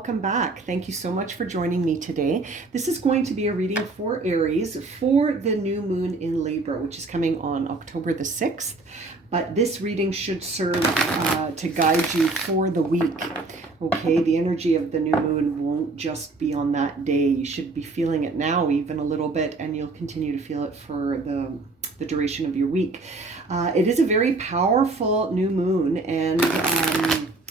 welcome back. Thank you so much for joining me today. This is going to be a reading for Aries for the new moon in Libra, which is coming on October the 6th. But this reading should serve to guide you for the week. Okay, the energy of the new moon won't just be on that day. You should be feeling it now even a little bit, and you'll continue to feel it for the duration of your week. It is a very powerful new moon, and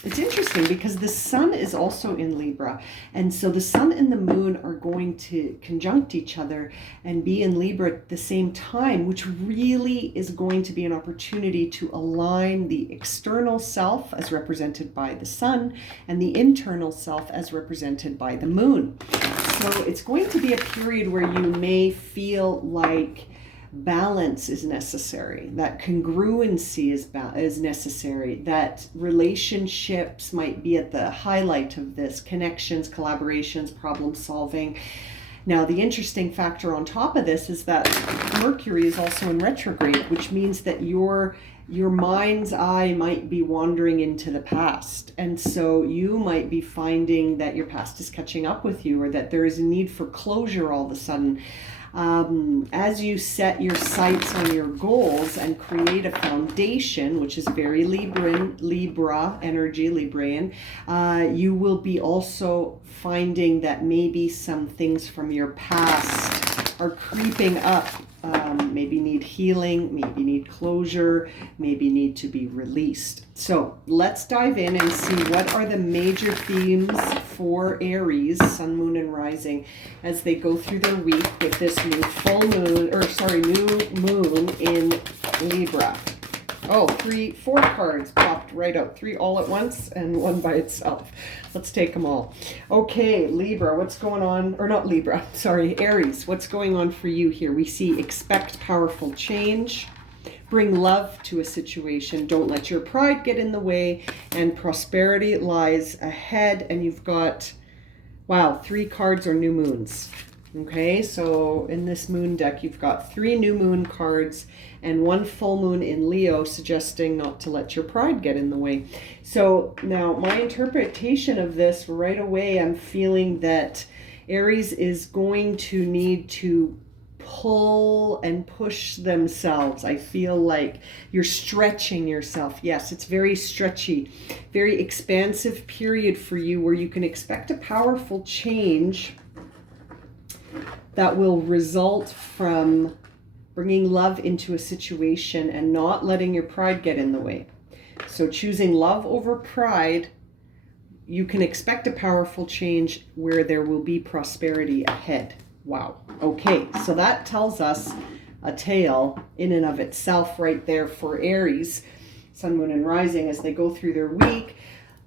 it's interesting because the sun is also in Libra. And so the sun and the moon are going to conjunct each other and be in Libra at the same time, which really is going to be an opportunity to align the external self as represented by the sun and the internal self as represented by the moon. So it's going to be a period where you may feel like balance is necessary, that congruency is necessary, that relationships might be at the highlight of this, connections, collaborations, problem solving. Now, the interesting factor on top of this is that Mercury is also in retrograde, which means that your mind's eye might be wandering into the past. And so you might be finding that your past is catching up with you, or that there is a need for closure all of a sudden. As you set your sights on your goals and create a foundation, which is very Libra energy, Librian, you will be also finding that maybe some things from your past are creeping up. Maybe need healing, maybe need closure, maybe need to be released. So let's dive in and see what are the major themes for Aries, Sun, Moon, and Rising as they go through their week with this new new moon in Libra. Oh, 4 cards popped right out. 3 all at once and 1 by itself. Let's take them all. Okay, Libra, what's going on? Or not Libra, sorry, Aries. What's going on for you here? We see expect powerful change. Bring love to a situation. Don't let your pride get in the way. And prosperity lies ahead. And you've got, wow, 3 cards are new moons. Okay, so in this moon deck, you've got 3 new moon cards and 1 full moon in Leo, suggesting not to let your pride get in the way. So now my interpretation of this right away, I'm feeling that Aries is going to need to pull and push themselves. I feel like you're stretching yourself. Yes, it's very stretchy, very expansive period for you where you can expect a powerful change that will result from bringing love into a situation and not letting your pride get in the way. So choosing love over pride, you can expect a powerful change where there will be prosperity ahead. Wow. Okay, so that tells us a tale in and of itself right there for Aries, Sun, Moon, and Rising as they go through their week,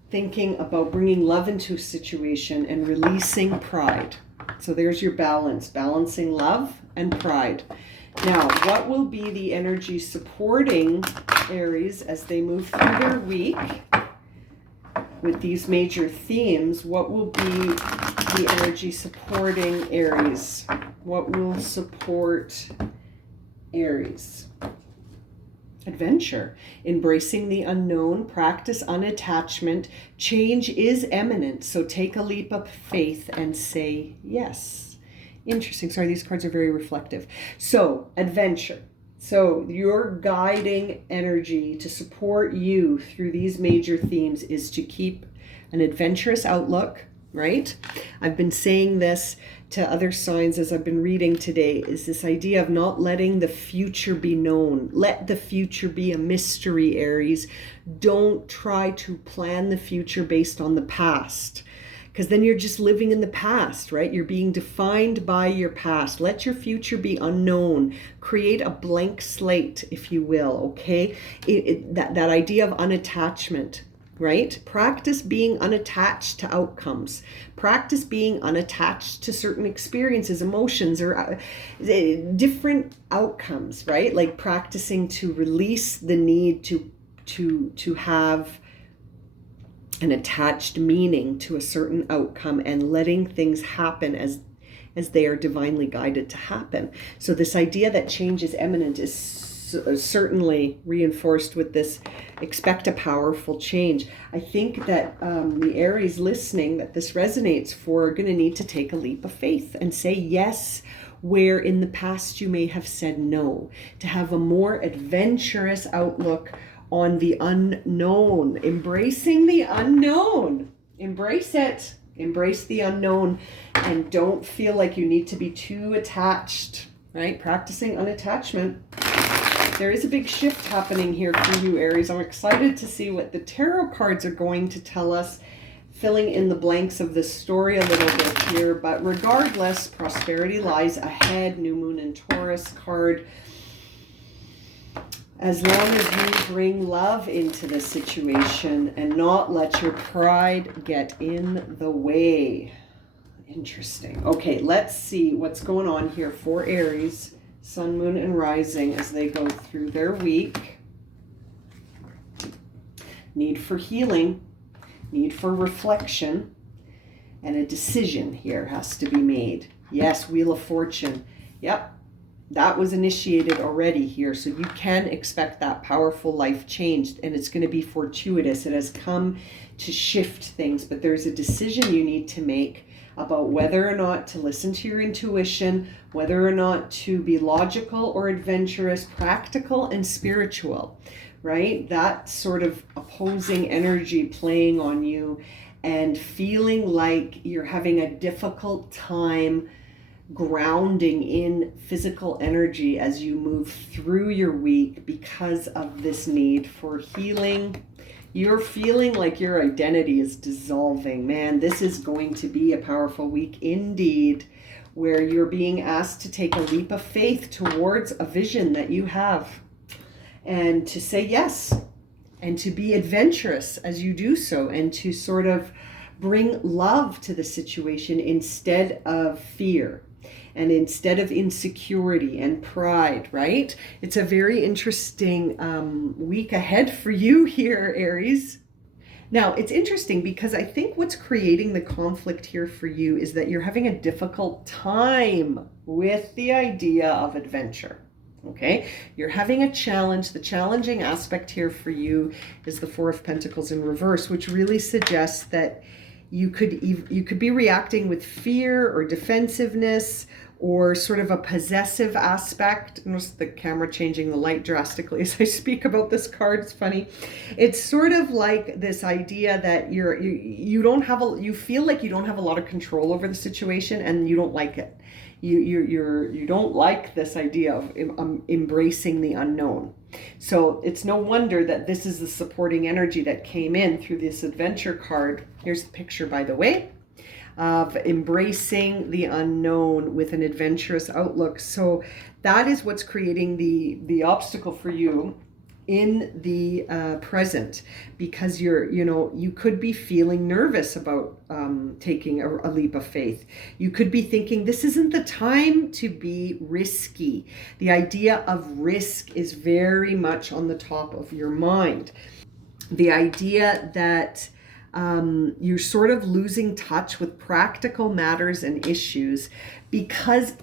thinking about bringing love into a situation and releasing pride. So there's your balance, balancing love and pride. Now, what will be the energy supporting Aries as they move through their week with these major themes? What will be the energy supporting Aries? What will support Aries? Adventure, embracing the unknown, practice unattachment. Change is imminent, so take a leap of faith and say yes. Interesting. Sorry, these cards are very reflective. So, adventure. So, your guiding energy to support you through these major themes is to keep an adventurous outlook, right? I've been saying this to other signs as I've been reading today, is this idea of not letting the future be known. Let the future be a mystery, Aries. Don't try to plan the future based on the past, because then you're just living in the past, right? You're being defined by your past. Let your future be unknown. Create a blank slate, if you will, okay? That idea of unattachment, right? Practice being unattached to outcomes. Practice being unattached to certain experiences, emotions, or different outcomes, right? Like practicing to release the need to have an attached meaning to a certain outcome and letting things happen as they are divinely guided to happen. So this idea that change is imminent is certainly reinforced with this expect a powerful change. I think that the Aries listening, that this resonates for, are going to need to take a leap of faith and say yes where in the past you may have said no, to have a more adventurous outlook on the unknown, embracing the unknown. Embrace it. Embrace the unknown, and don't feel like you need to be too attached, right? Practicing unattachment. There is a big shift happening here for you, Aries. I'm excited to see what the tarot cards are going to tell us, filling in the blanks of this story a little bit here. But regardless, prosperity lies ahead. New Moon in Taurus card. As long as you bring love into the situation and not let your pride get in the way. Interesting. Okay, let's see what's going on here for Aries, Sun, Moon, and Rising as they go through their week. Need for healing, need for reflection, and a decision here has to be made. Yes, Wheel of Fortune. Yep. That was initiated already here, so you can expect that powerful life change, and it's going to be fortuitous. It has come to shift things, but there's a decision you need to make about whether or not to listen to your intuition, whether or not to be logical or adventurous, practical and spiritual, right? That sort of opposing energy playing on you and feeling like you're having a difficult time grounding in physical energy as you move through your week because of this need for healing. You're feeling like your identity is dissolving. Man, this is going to be a powerful week indeed, where you're being asked to take a leap of faith towards a vision that you have and to say yes and to be adventurous as you do so, and to sort of bring love to the situation instead of fear. And instead of insecurity and pride, right? It's a very interesting week ahead for you here, Aries. Now, it's interesting because I think what's creating the conflict here for you is that you're having a difficult time with the idea of adventure. Okay, you're having a challenge. The challenging aspect here for you is the Four of Pentacles in reverse, which really suggests that you could be reacting with fear or defensiveness, or sort of a possessive aspect. Notice the camera changing the light drastically as I speak about this card. It's funny. It's sort of like this idea that you feel like you don't have a lot of control over the situation, and you don't like it. You don't like this idea of embracing the unknown. So it's no wonder that this is the supporting energy that came in through this adventure card. Here's the picture, by the way, of embracing the unknown with an adventurous outlook. So that is what's creating the obstacle for you in the present, because you could be feeling nervous about taking a leap of faith. You could be thinking this isn't the time to be risky. The idea of risk is very much on the top of your mind. The idea that you're sort of losing touch with practical matters and issues because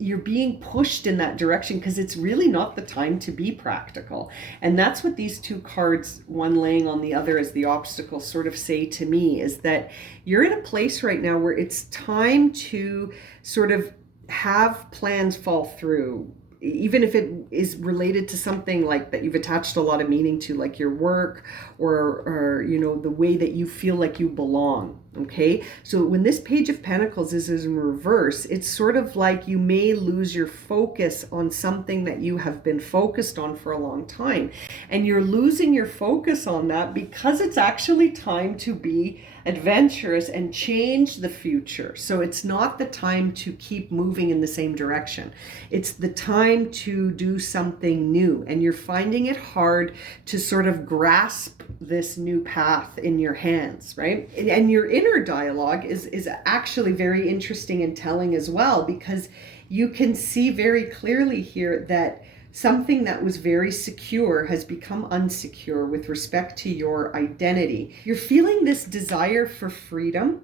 you're being pushed in that direction, because it's really not the time to be practical. And that's what these two cards, one laying on the other as the obstacle, sort of say to me, is that you're in a place right now where it's time to sort of have plans fall through, even if it is related to something like that you've attached a lot of meaning to, like your work or the way that you feel like you belong. Okay, so when this Page of Pentacles is in reverse, it's sort of like you may lose your focus on something that you have been focused on for a long time, and you're losing your focus on that because it's actually time to be adventurous and change the future. So it's not the time to keep moving in the same direction. It's the time to do something new, and you're finding it hard to sort of grasp this new path in your hands, right? And your inner dialogue is actually very interesting and telling as well, because you can see very clearly here that something that was very secure has become unsecure with respect to your identity. You're feeling this desire for freedom,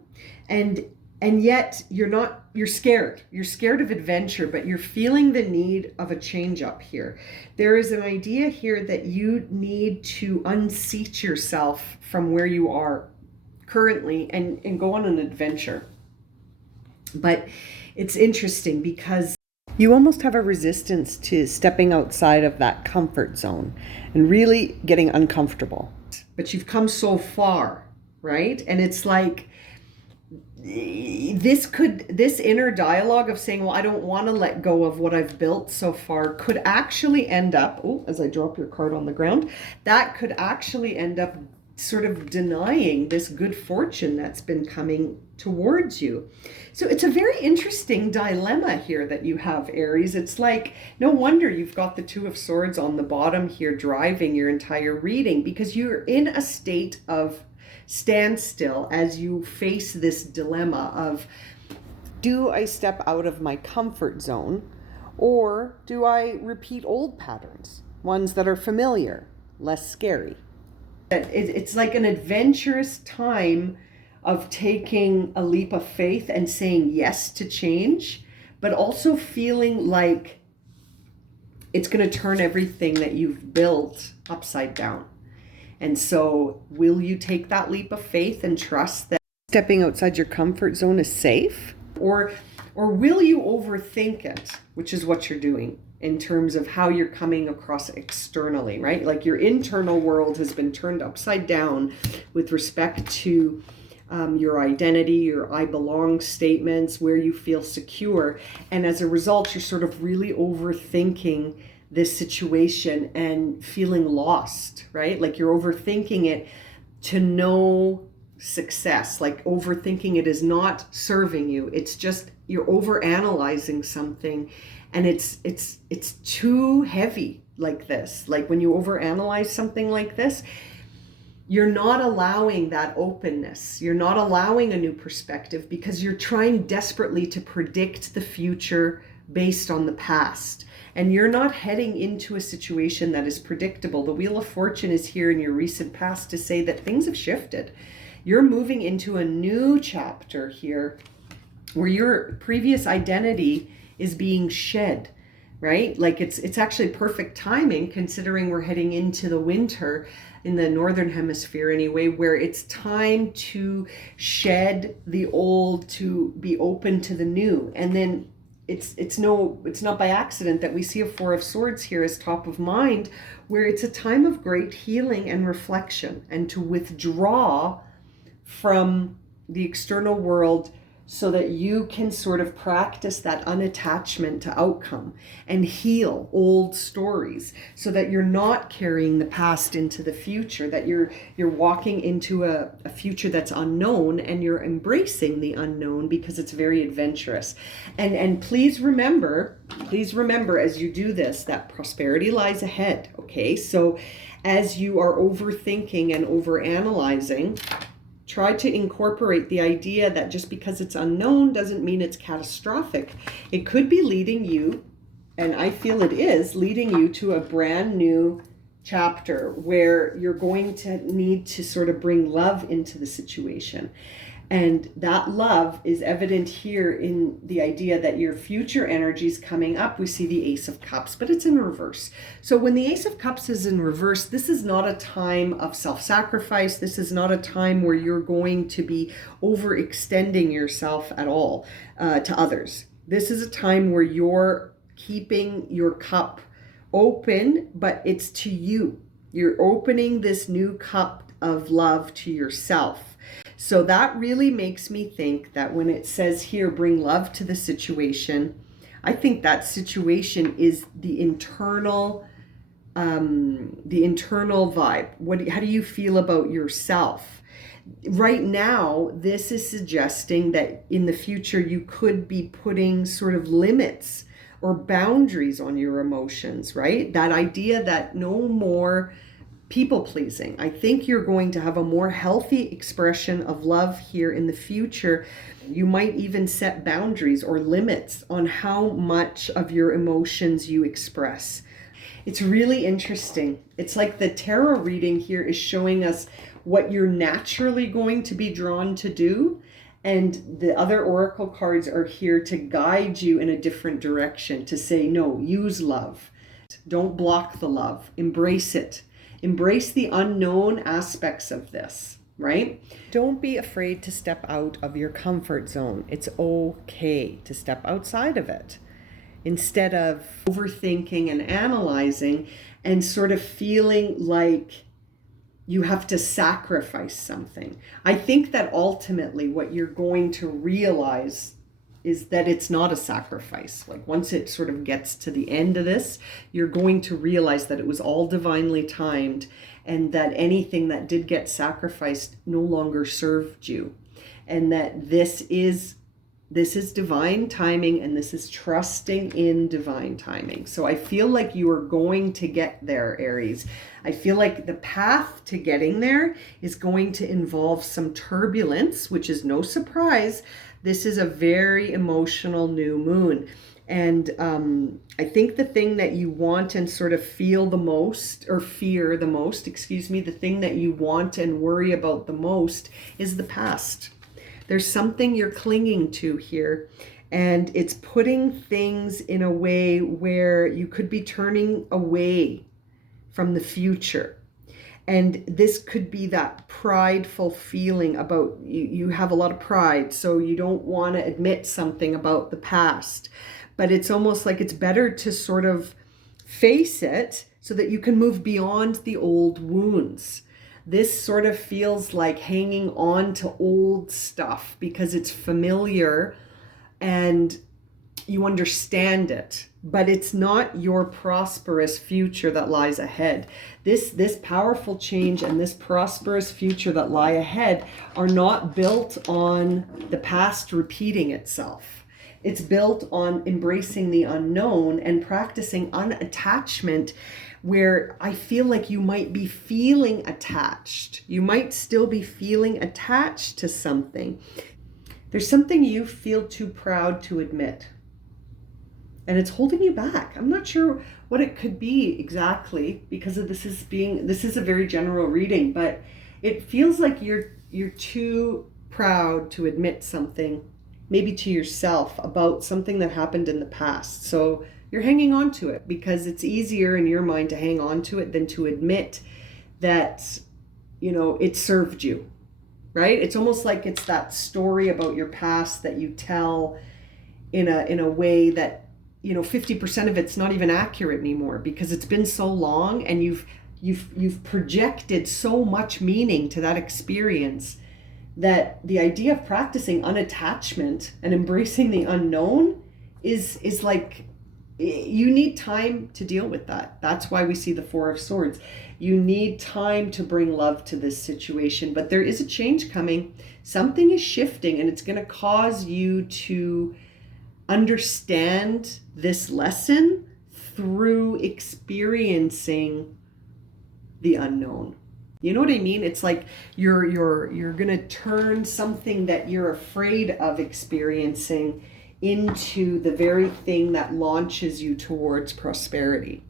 and And yet you're scared. You're scared of adventure, but you're feeling the need of a change up here. There is an idea here that you need to unseat yourself from where you are currently and go on an adventure. But it's interesting because you almost have a resistance to stepping outside of that comfort zone and really getting uncomfortable. But you've come so far, right? And it's like this inner dialogue of saying, well, I don't want to let go of what I've built so far could actually end up, as I drop your card on the ground, that could actually end up sort of denying this good fortune that's been coming towards you. So it's a very interesting dilemma here that you have, Aries. It's like, no wonder you've got the Two of Swords on the bottom here driving your entire reading, because you're in a state of standstill as you face this dilemma of, do I step out of my comfort zone, or do I repeat old patterns, ones that are familiar, less scary? It's like an adventurous time of taking a leap of faith and saying yes to change, but also feeling like it's going to turn everything that you've built upside down. And so will you take that leap of faith and trust that stepping outside your comfort zone is safe? Or will you overthink it, which is what you're doing in terms of how you're coming across externally, right? Like your internal world has been turned upside down with respect to your identity, your I belong statements, where you feel secure. And as a result, you're sort of really overthinking this situation and feeling lost, right? Like you're overthinking it to no success. Like overthinking it is not serving you. It's just you're overanalyzing something, and it's too heavy like this. Like when you overanalyze something like this, you're not allowing that openness. You're not allowing a new perspective because you're trying desperately to predict the future based on the past. And you're not heading into a situation that is predictable. The Wheel of Fortune is here in your recent past to say that things have shifted. You're moving into a new chapter here where your previous identity is being shed, right? Like it's actually perfect timing considering we're heading into the winter in the northern hemisphere anyway, where it's time to shed the old to be open to the new. And then it's not by accident that we see a Four of Swords here as top of mind, where it's a time of great healing and reflection, and to withdraw from the external world so that you can sort of practice that unattachment to outcome and heal old stories so that you're not carrying the past into the future, that you're walking into a future that's unknown, and you're embracing the unknown because it's very adventurous. And please remember as you do this, that prosperity lies ahead, okay? So as you are overthinking and overanalyzing, try to incorporate the idea that just because it's unknown doesn't mean it's catastrophic. It could be leading you, and I feel it is, leading you to a brand new chapter where you're going to need to sort of bring love into the situation. And that love is evident here in the idea that your future energy is coming up. We see the Ace of Cups, but it's in reverse. So when the Ace of Cups is in reverse, this is not a time of self-sacrifice. This is not a time where you're going to be overextending yourself at all to others. This is a time where you're keeping your cup open, but it's to you. You're opening this new cup of love to yourself. So that really makes me think that when it says here, bring love to the situation, I think that situation is the internal vibe. How do you feel about yourself? Right now, this is suggesting that in the future, you could be putting sort of limits or boundaries on your emotions, right? That idea that no more people pleasing. I think you're going to have a more healthy expression of love here in the future. You might even set boundaries or limits on how much of your emotions you express. It's really interesting. It's like the tarot reading here is showing us what you're naturally going to be drawn to do, And the other oracle cards are here to guide you in a different direction, to say, no, use love. Don't block the love. Embrace it. Embrace the unknown aspects of this, right? Don't be afraid to step out of your comfort zone. It's okay to step outside of it, instead of overthinking and analyzing and sort of feeling like you have to sacrifice something. I think that ultimately what you're going to realize is that it's not a sacrifice. Like once it sort of gets to the end of this, you're going to realize that it was all divinely timed, and that anything that did get sacrificed no longer served you. And that this is divine timing, and this is trusting in divine timing. So I feel like you are going to get there, Aries. I feel like the path to getting there is going to involve some turbulence, which is no surprise. This is a very emotional new moon. And I think the thing that you want and sort of feel the most, or fear the most, the thing that you want and worry about the most is the past. There's something you're clinging to here, and it's putting things in a way where you could be turning away from the future. And this could be that prideful feeling about you have a lot of pride, so you don't want to admit something about the past. But it's almost like it's better to sort of face it so that you can move beyond the old wounds. This sort of feels like hanging on to old stuff because it's familiar and you understand it, but it's not your prosperous future that lies ahead. This powerful change and this prosperous future that lie ahead are not built on the past repeating itself. It's built on embracing the unknown and practicing unattachment, where I feel like you might be feeling attached. You might still be feeling attached to something. There's something you feel too proud to admit, and it's holding you back. I'm not sure what it could be exactly, because of this is a very general reading, but it feels like you're too proud to admit something, maybe to yourself, about something that happened in the past. So you're hanging on to it because it's easier in your mind to hang on to it than to admit that, it served you, right? It's almost like it's that story about your past that you tell in a way that, 50% of it's not even accurate anymore, because it's been so long and you've projected so much meaning to that experience, that the idea of practicing unattachment and embracing the unknown is like, you need time to deal with that. That's why we see the Four of Swords. You need time to bring love to this situation, but there is a change coming. Something is shifting, and it's going to cause you to understand this lesson through experiencing the unknown. You know what I mean? It's like you're going to turn something that you're afraid of experiencing into the very thing that launches you towards prosperity.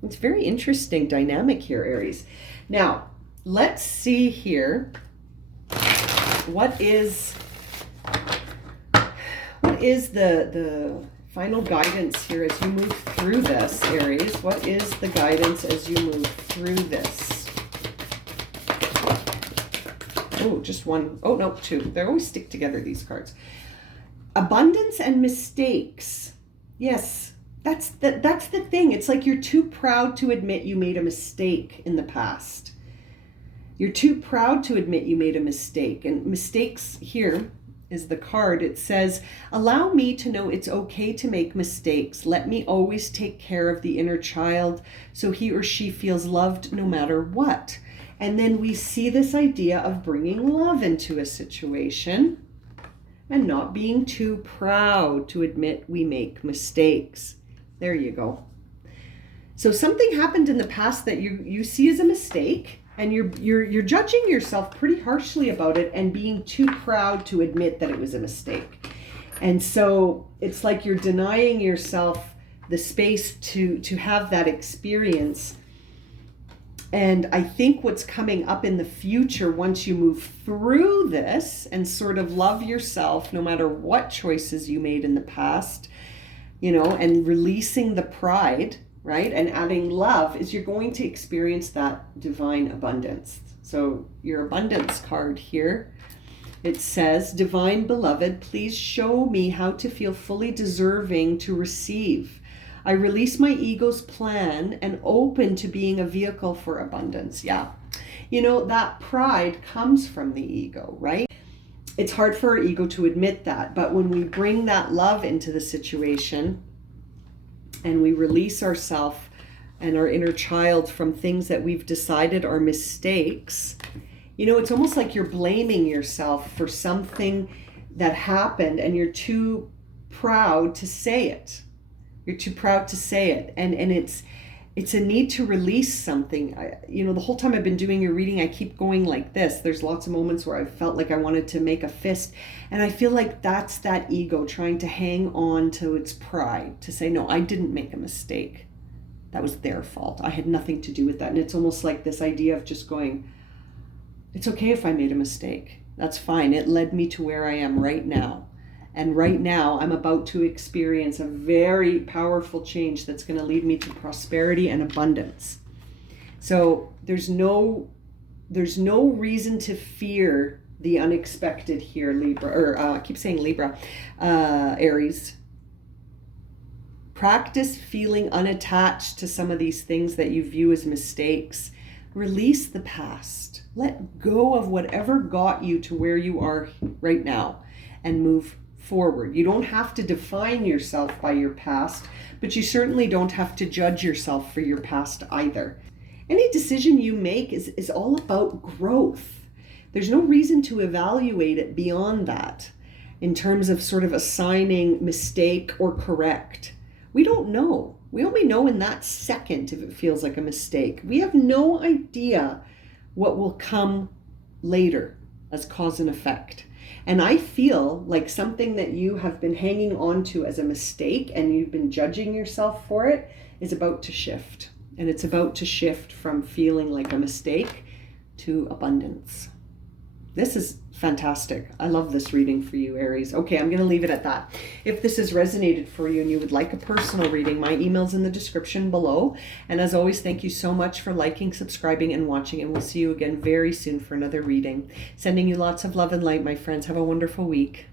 It's very interesting dynamic here, Aries. Now, let's see here. What is the final guidance here as you move through this, Aries? What is the guidance as you move through this? Oh, just one. Oh, no, two. They always stick together, these cards. Abundance and mistakes. Yes, that's the thing. It's like you're too proud to admit you made a mistake in the past. You're too proud to admit you made a mistake. And mistakes here is the card. It says, allow me to know it's okay to make mistakes. Let me always take care of the inner child so he or she feels loved no matter what. And then we see this idea of bringing love into a situation and not being too proud to admit we make mistakes. There you go. So something happened in the past that you see as a mistake, and you're judging yourself pretty harshly about it and being too proud to admit that it was a mistake. And so it's like you're denying yourself the space to have that experience. And I think what's coming up in the future, once you move through this and sort of love yourself, no matter what choices you made in the past, and releasing the pride, right? And adding love, is you're going to experience that divine abundance. So your abundance card here, it says, Divine Beloved, please show me how to feel fully deserving to receive. I release my ego's plan and open to being a vehicle for abundance. Yeah. That pride comes from the ego, right? It's hard for our ego to admit that, but when we bring that love into the situation and we release ourselves and our inner child from things that we've decided are mistakes, it's almost like you're blaming yourself for something that happened and you're too proud to say it. You're too proud to say it. And it's a need to release something. The whole time I've been doing your reading, I keep going like this. There's lots of moments where I felt like I wanted to make a fist. And I feel like that's that ego trying to hang on to its pride, to say, no, I didn't make a mistake. That was their fault. I had nothing to do with that. And it's almost like this idea of just going, it's okay if I made a mistake. That's fine. It led me to where I am right now. And right now, I'm about to experience a very powerful change that's going to lead me to prosperity and abundance. So there's no reason to fear the unexpected here, Libra, or I keep saying Libra, Aries. Practice feeling unattached to some of these things that you view as mistakes. Release the past. Let go of whatever got you to where you are right now and move forward. You don't have to define yourself by your past, but you certainly don't have to judge yourself for your past either. Any decision you make is all about growth. There's no reason to evaluate it beyond that in terms of sort of assigning mistake or correct. We don't know. We only know in that second if it feels like a mistake. We have no idea what will come later as cause and effect. And I feel like something that you have been hanging on to as a mistake and you've been judging yourself for it is about to shift. And it's about to shift from feeling like a mistake to abundance. This is fantastic. I love this reading for you, Aries. Okay, I'm going to leave it at that. If this has resonated for you and you would like a personal reading, my email's in the description below. And as always, thank you so much for liking, subscribing, and watching. And we'll see you again very soon for another reading. Sending you lots of love and light, my friends. Have a wonderful week.